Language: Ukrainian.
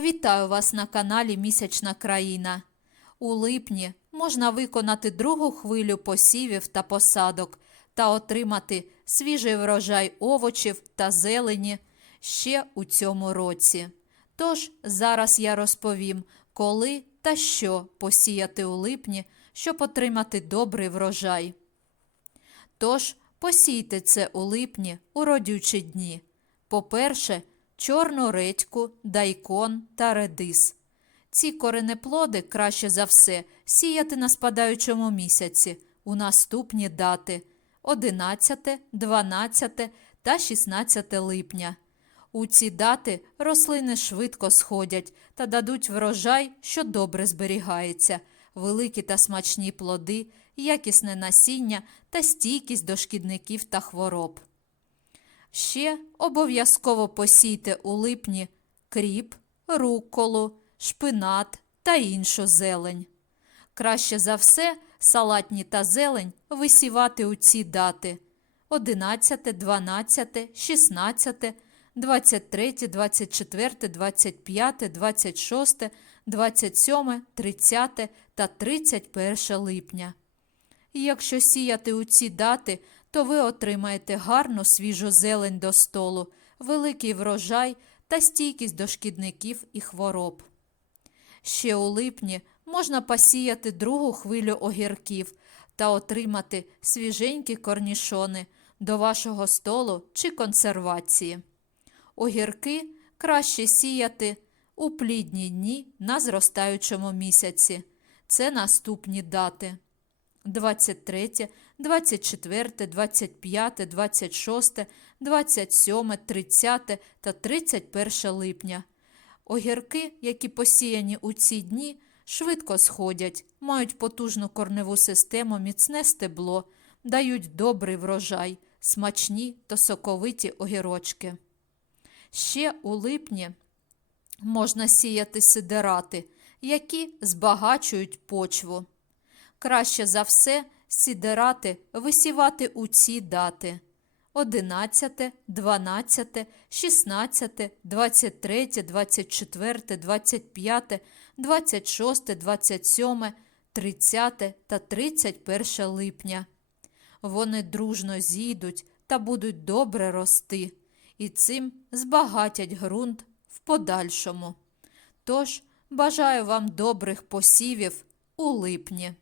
Вітаю вас на каналі Місячна країна. У липні можна виконати другу хвилю посівів та посадок та отримати свіжий врожай овочів та зелені ще у цьому році. Тож зараз я розповім, коли та що посіяти у липні, щоб отримати добрий врожай. Тож посійте це у липні у родючі дні. По-перше, чорну редьку, дайкон та редис. Ці коренеплоди краще за все сіяти на спадаючому місяці у наступні дати 11, 12 та 16 липня. У ці дати рослини швидко сходять та дадуть врожай, що добре зберігається, великі та смачні плоди, якісне насіння та стійкість до шкідників та хвороб. Ще обов'язково посійте у липні кріп, рукколу, шпинат та іншу зелень. Краще за все салатні та зелень висівати у ці дати 11, 12, 16, 23, 24, 25, 26, 27, 30 та 31 липня. І якщо сіяти у ці дати, то ви отримаєте гарну свіжу зелень до столу, великий врожай та стійкість до шкідників і хвороб. Ще у липні можна посіяти другу хвилю огірків та отримати свіженькі корнішони до вашого столу чи консервації. Огірки краще сіяти у плідні дні на зростаючому місяці. Це наступні дати. 23, 24, 25, 26, 27, 30 та 31 липня. Огірки, які посіяні у ці дні, швидко сходять, мають потужну корневу систему, міцне стебло, дають добрий врожай, смачні та соковиті огірочки. Ще у липні можна сіяти сидерати, які збагачують почву. Краще за все сідерати висівати у ці дати 11, 12, 16, 23, 24, 25, 26, 27, 30 та 31 липня. Вони дружно зійдуть та будуть добре рости, і цим збагатять ґрунт в подальшому. Тож бажаю вам добрих посівів у липні.